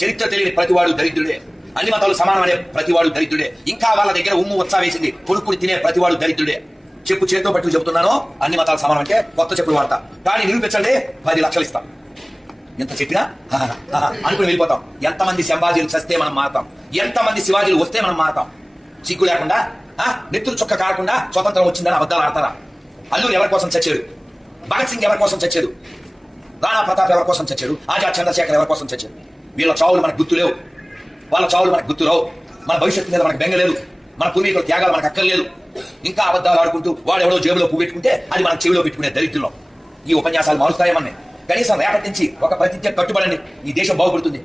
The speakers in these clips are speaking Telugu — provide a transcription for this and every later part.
చరిత్ర తెలియని ప్రతివాడు దరిద్రుడే. అన్ని మతాలు సమానమనే ప్రతివాడు దరిద్రుడే. ఇంకా వాళ్ళ దగ్గర ఉమ్ము ఉత్సాహ వేసింది కొనుక్కుని తినే ప్రతివాడు దరిద్రుడే. చెప్పు చేతితో పట్టుకు చెబుతున్నాను, అన్ని మతాలు సమానం అంటే కొత్త చెప్పులు వాడతా. కానీ నిరూపించండి, 10 లక్షలు ఇస్తాం. ఎంత చెప్పినా అనుకుని వెళ్ళిపోతాం. ఎంతమంది శంభాజీలు చస్తే మనం మారతాం, ఎంతమంది శివాజీలు వస్తే మనం మారతాం. సిగ్గు లేకుండా నెత్తురు చుక్క కాకుండా స్వతంత్రం వచ్చిందని అబద్ధాలు ఆడతారా? అల్లూరు ఎవరి కోసం చచ్చాడు? భగత్ సింగ్ ఎవరి కోసం చచ్చాడు? రాణా ప్రతాప్ ఎవరి కోసం చచ్చాడు? ఆజాద్ చంద్రశేఖర్ ఎవరి కోసం చచ్చాడు? వీళ్ళ చావులు మనకు గుర్తు లేవు, వాళ్ళ చావులు మనకు గుర్తు రావు. మన భవిష్యత్తు మీద మనకు బెంగలేదు, మన పూర్వీకుల త్యాగాలు మనకు అక్కర్లేదు. ఇంకా అబద్ధాలు ఆడుకుంటూ వాడెవడో జేబులో పువ్వు పెట్టుకుంటే అది మన చెవిలో పెట్టుకునే దరిద్రులం. ఈ ఉపన్యాసాలు మారుస్తాయేమన్నా? కనీసం రేపటి నుంచి ఒక ప్రతిజ్ఞ కట్టుబడండి, ఈ దేశం బాగుపడుతుంది.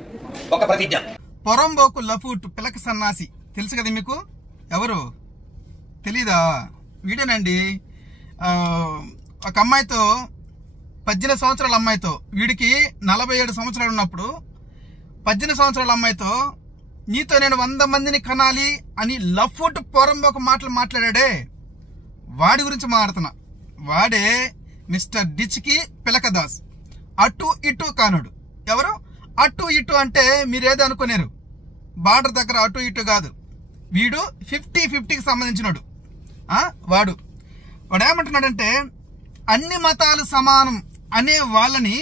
ఒక ప్రతిజ్ఞ. పొరంబోకు లఫూట్ పిలక సన్నాసి తెలుసు కదా మీకు? ఎవరు తెలీదా? వీడేనండి. ఒక అమ్మాయితో 18 సంవత్సరాల అమ్మాయితో, వీడికి 47 సంవత్సరాలు ఉన్నప్పుడు 18 సంవత్సరాల అమ్మాయితో నీతో నేను 100 మందిని కనాలి అని లఫూట్ పొరంబోకు మాటలు మాట్లాడాడే, వాడి గురించి మాట్లాడుతున్నా. వాడే మిస్టర్ డిచ్కి పిలకదాస్. అటు ఇటు కానుడు. ఎవరు అటు ఇటు అంటే మీరేదో అనుకునేరు, బార్డర్ దగ్గర అటు ఇటు కాదు. వీడు 50-50కి సంబంధించినడు. వాడు ఏమంటున్నాడంటే అన్ని మతాలు సమానం అనే వాళ్ళని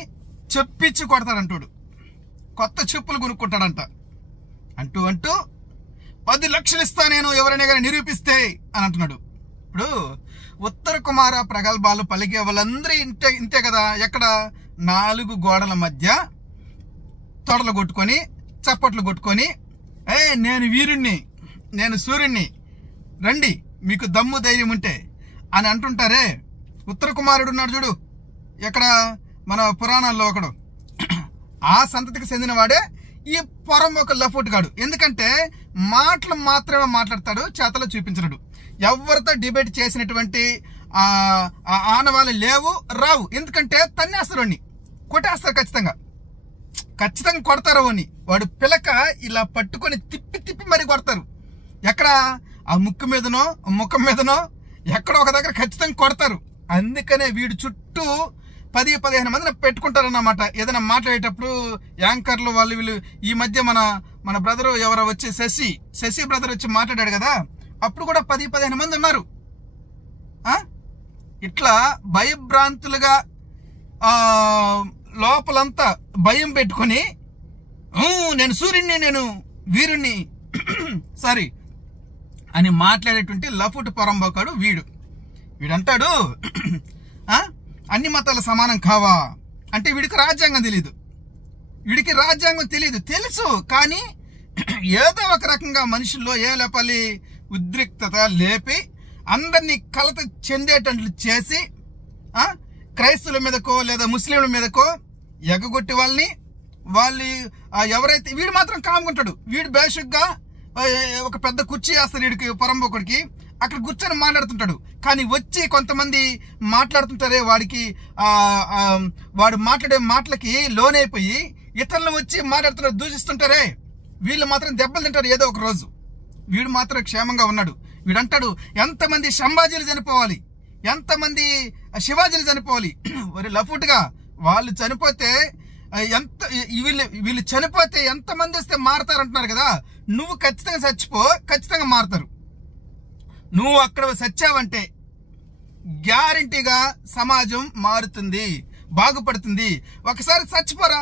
చెప్పించి కొడతాడంటాడు. కొత్త చెప్పులు కొనుక్కుంటాడంట. అంటూ 10 లక్షలు ఇస్తా నేను ఎవరైనా కానీ నిరూపిస్తే అని అంటున్నాడు. ఇప్పుడు ఉత్తర కుమార ప్రగల్భాలు పలికే వాళ్ళందరూ ఇంతే కదా. ఎక్కడ 4 గోడల మధ్య తొడలు కొట్టుకొని చప్పట్లు కొట్టుకొని, నేను వీరుణ్ణి, నేను సూర్యుణ్ణి, రండి మీకు దమ్ము ధైర్యం ఉంటే అని అంటుంటారే. ఉత్తర కుమారుడు ఉన్నాడు చూడు, ఎక్కడ మన పురాణాల్లో ఒకడు, ఆ సంతతికి చెందిన వాడే ఈ పొరంబోకు లఫూట్ గాడు. ఎందుకంటే మాటలు మాత్రమే మాట్లాడతాడు, చేతలో చూపించడు. ఎవరితో డిబేట్ చేసినటువంటి ఆనవాళ్ళు లేవు, రావు. ఎందుకంటే తన్నేస్తారు, వాడిని కొట్టేస్తారు, ఖచ్చితంగా కొడతారు. వాడు పిలక ఇలా పట్టుకొని తిప్పి మరీ కొడతారు. ఎక్కడ ఆ ముక్కు మీదనో ముఖం మీదనో ఎక్కడో ఒక దగ్గర ఖచ్చితంగా కొడతారు. అందుకనే వీడు చుట్టూ 10-15 మందిని పెట్టుకుంటారన్నమాట. ఏదైనా మాట్లాడేటప్పుడు యాంకర్లు వాళ్ళు వీళ్ళు. ఈ మధ్య మన బ్రదరు ఎవరో వచ్చి శశి బ్రదర్ వచ్చి మాట్లాడాడు కదా, అప్పుడు కూడా 10-15 మంది ఉన్నారు. ఇట్లా భయభ్రాంతులుగా లోపలంతా భయం పెట్టుకొని నేను సూర్యుడిని, నేను వీరుణ్ణి సారీ అని మాట్లాడేటువంటి లఫూట్ పొరంబోకాడు వీడంటాడు అన్ని మతాల సమానం కావా అంటే వీడికి రాజ్యాంగం తెలీదు. తెలుసు కానీ ఏదో ఒక రకంగా మనుషుల్లో ఏలపల్లి ఉద్రిక్తత లేపి అందరినీ కలత చెందేటట్లు చేసి క్రైస్తవుల మీదకో లేదా ముస్లింల మీదకో ఎగగొట్టి వాళ్ళు ఎవరైతే వీడు మాత్రం కాముకుంటాడు. వీడు బేసిక్గా ఒక పెద్ద కుర్చీ వేస్తారు వీడికి, పొరంబోకుడికి. అక్కడ కూర్చొని మాట్లాడుతుంటాడు. కానీ వచ్చి కొంతమంది మాట్లాడుతుంటారే, వాడు మాట్లాడే మాటలకి లోనైపోయి ఇతరులు వచ్చి మాట్లాడుతున్నారు, దూషిస్తుంటారే. వీళ్ళు మాత్రం దెబ్బలు తింటారు ఏదో ఒక రోజు. వీడు మాత్రం క్షేమంగా ఉన్నాడు. వీడంటాడు ఎంతమంది శంభాజీలు చనిపోవాలి, ఎంతమంది శివాజీలు చనిపోవాలి. మరి లఫూట్గా వాళ్ళు చనిపోతే వీళ్ళు చనిపోతే ఎంతమంది వస్తే మారతారంటున్నారు కదా. నువ్వు ఖచ్చితంగా చచ్చిపో, ఖచ్చితంగా మారతారు. నువ్వు అక్కడ చచ్చావంటే గ్యారంటీగా సమాజం మారుతుంది, బాగుపడుతుంది. ఒకసారి చచ్చిపోరా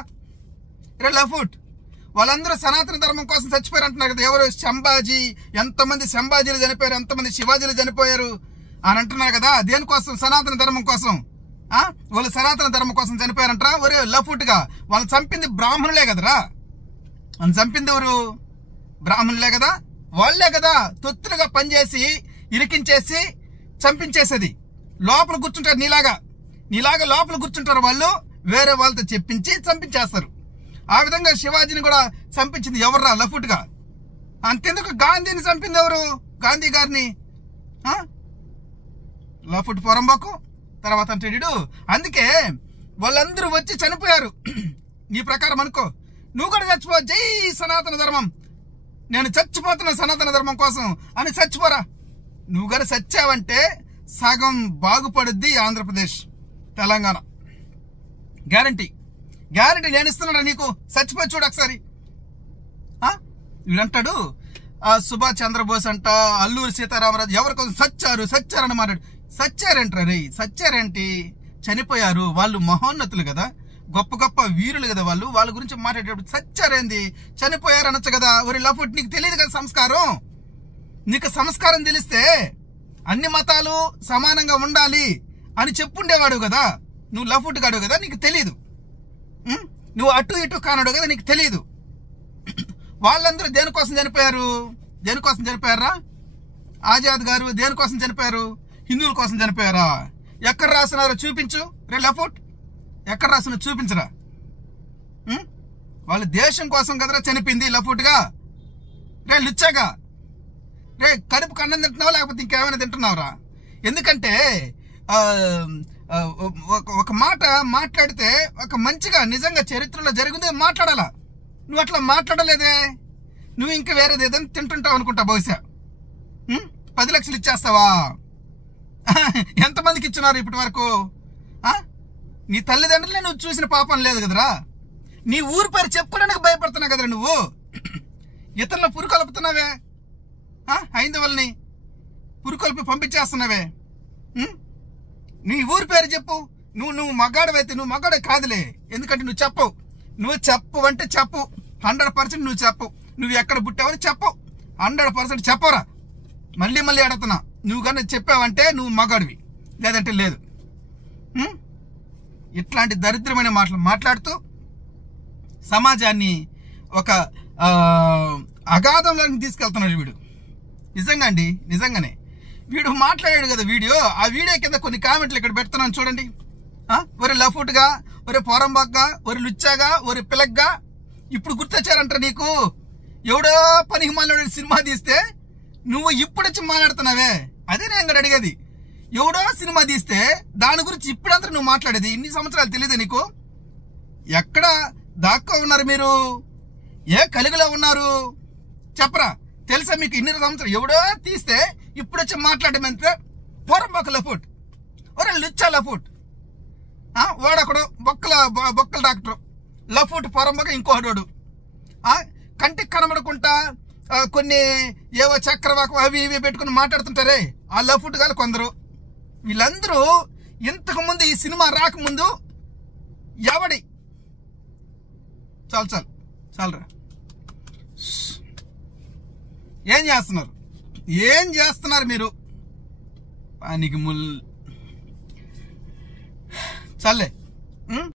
లఫూట్. వాళ్ళందరూ సనాతన ధర్మం కోసం చచ్చిపోయారు అంటున్నారు కదా. ఎవరు శంభాజీ, ఎంతమంది శంభాజీలు చనిపోయారు, ఎంతమంది శివాజీలు చనిపోయారు అని అంటున్నారు కదా. దేనికోసం? సనాతన ధర్మం కోసం. వాళ్ళు సనాతన ధర్మం కోసం చనిపోయారంటారా? ఒరే లఫూట్గా, వాళ్ళు చంపింది బ్రాహ్మణులే కదరా. వాళ్ళు చంపింది ఎవరు? బ్రాహ్మణులే కదా. వాళ్లే కదా తొత్తులుగా పనిచేసి ఇరికించేసి చంపించేసేది. లోపల కూర్చుంటారు, నీలాగా లోపల కూర్చుంటారు వాళ్ళు. వేరే వాళ్ళతో చెప్పించి చంపించేస్తారు. ఆ విధంగా శివాజీని కూడా చంపించింది ఎవర్రా? లఫూట్గా. అంతెందుకు గాంధీని చంపింది ఎవరు? గాంధీ గారిని. లఫూట్ పొరంబోకు తర్వాత అంటాడు. అందుకే వాళ్ళందరూ వచ్చి చనిపోయారు. నీ ప్రకారం అనుకో, నువ్వు కూడా చచ్చిపో. జై సనాతన ధర్మం, నేను చచ్చిపోతున్నా సనాతన ధర్మం కోసం అని చచ్చిపోరా. నువ్వు కూడా చచ్చావంటే సగం బాగుపడుద్ది ఆంధ్రప్రదేశ్, తెలంగాణ. గ్యారంటీ నేను ఇస్తున్నాడా నీకు? చచ్చిపోయి చూడు ఒకసారి. వీడంటాడు సుభాష్ చంద్రబోస్ అంట, అల్లూరి సీతారామరాజు ఎవరి కోసం సచ్చారని మాట్లాడు. సచ్చారంటారా రే? సచ్చారేంటి? చనిపోయారు. వాళ్ళు మహోన్నతులు కదా, గొప్ప గొప్ప వీరులు కదా వాళ్ళు. వాళ్ళ గురించి మాట్లాడేటప్పుడు సచ్చారేంది? చనిపోయారు అనొచ్చు కదా. ఒరి లఫుట్, నీకు తెలియదు కదా సంస్కారం. నీకు సంస్కారం తెలిస్తే అన్ని మతాలు సమానంగా ఉండాలి అని చెప్పుండేవాడు కదా. నువ్వు లఫుట్ గాడు కదా, నీకు తెలీదు. నువ్వు అటు ఇటు కానడు కదా, నీకు తెలీదు. వాళ్ళందరూ దేనికోసం చనిపోయారు? దేనికోసం చనిపోయారా? ఆజాద్ గారు దేనికోసం చనిపోయారు? హిందువుల కోసం చనిపోయారా? ఎక్కడ రాసినారో చూపించు రే లఫుట్. ఎక్కడ రాసిన చూపించరా? వాళ్ళు దేశం కోసం కదరా చనిపోయింది లఫుట్గా. రే లుచ్చాగా, రే కడుపు కన్నం తింటున్నావా లేకపోతే ఇంకేమైనా తింటున్నావురా? ఎందుకంటే ఒక మాట మాట్లాడితే ఒక మంచిగా నిజంగా చరిత్రలో జరిగింది మాట్లాడాలా. నువ్వు అట్లా మాట్లాడలేదే. నువ్వు ఇంకా వేరేది ఏదైనా తింటుంటావు అనుకుంటా బహుశా. 10 లక్షలు ఇచ్చేస్తావా? ఎంతమందికి ఇచ్చినారు ఇప్పటి వరకు? నీ తల్లిదండ్రులే నువ్వు చూసిన పాపం లేదు కదరా. నీ ఊరి పేరు చెప్పుకోవడానికి భయపడుతున్నావు కదరా నువ్వు. ఇతరుల పురుకొల్పుతున్నావే, హైందవుల్ని పురుకొల్పి పంపించేస్తున్నావే. నీ ఊరి పేరు చెప్పు. నువ్వు మగాడవైతే నువ్వు మగాడే కాదులే. ఎందుకంటే నువ్వు చెప్పు. నువ్వు చెప్పు అంటే చెప్పు. 100% నువ్వు చెప్పు. నువ్వు ఎక్కడ పుట్టావని చెప్పు. 100% చెప్పరా. మళ్ళీ అడుగుతున్నా. నువ్వు కానీ చెప్పావంటే నువ్వు మగాడివి, లేదంటే లేదు. ఇట్లాంటి దరిద్రమైన మాటలు మాట్లాడుతూ సమాజాన్ని ఒక అగాధంలోకి తీసుకెళ్తున్నాడు వీడు. నిజంగా అండి, నిజంగానే వీడు మాట్లాడాడు కదా వీడియో. ఆ వీడియో కింద కొన్ని కామెంట్లు ఇక్కడ పెడుతున్నాను చూడండి. ఒరే లఫుట్గా, ఒరే పోరంబాగ్గా, ఒరే లుచ్చాగా, ఒరే పిలగ్గా. ఇప్పుడు గుర్తొచ్చారంట నీకు. ఎవడో పనికి మాట్లాడే సినిమా తీస్తే నువ్వు ఇప్పుడు వచ్చి మాట్లాడుతున్నావే. అదే నేను ఇక్కడ అడిగేది. ఎవడో సినిమా తీస్తే దాని గురించి ఇప్పుడంతా నువ్వు మాట్లాడేది. ఇన్ని సంవత్సరాలు తెలియదు నీకు? ఎక్కడ దాక్కో ఉన్నారు మీరు? ఏ కలిగిలో ఉన్నారు చెప్పరా? తెలుసా మీకు? ఇన్ని సంవత్సరాలు ఎవడో తీస్తే ఇప్పుడు వచ్చి మాట్లాడమంటే పోరంబాక లఫుట్, ఒరే లుచ్చా లఫుట్. వాడొకడు బొక్కల డాక్టర్ లఫుట్ పోరంబాక. ఇంకోడు కంటికి కనబడకుండా కొన్ని ఏవో చక్రవాకం అవి ఇవి పెట్టుకుని మాట్లాడుతుంటారే, ఆ లఫుట్ గారు కొందరు. వీళ్ళందరూ ఇంతకు ముందు ఈ సినిమా రాకముందు ఎవడి చాలరా ఏం చేస్తున్నారు మీరు? పానికి చాలే.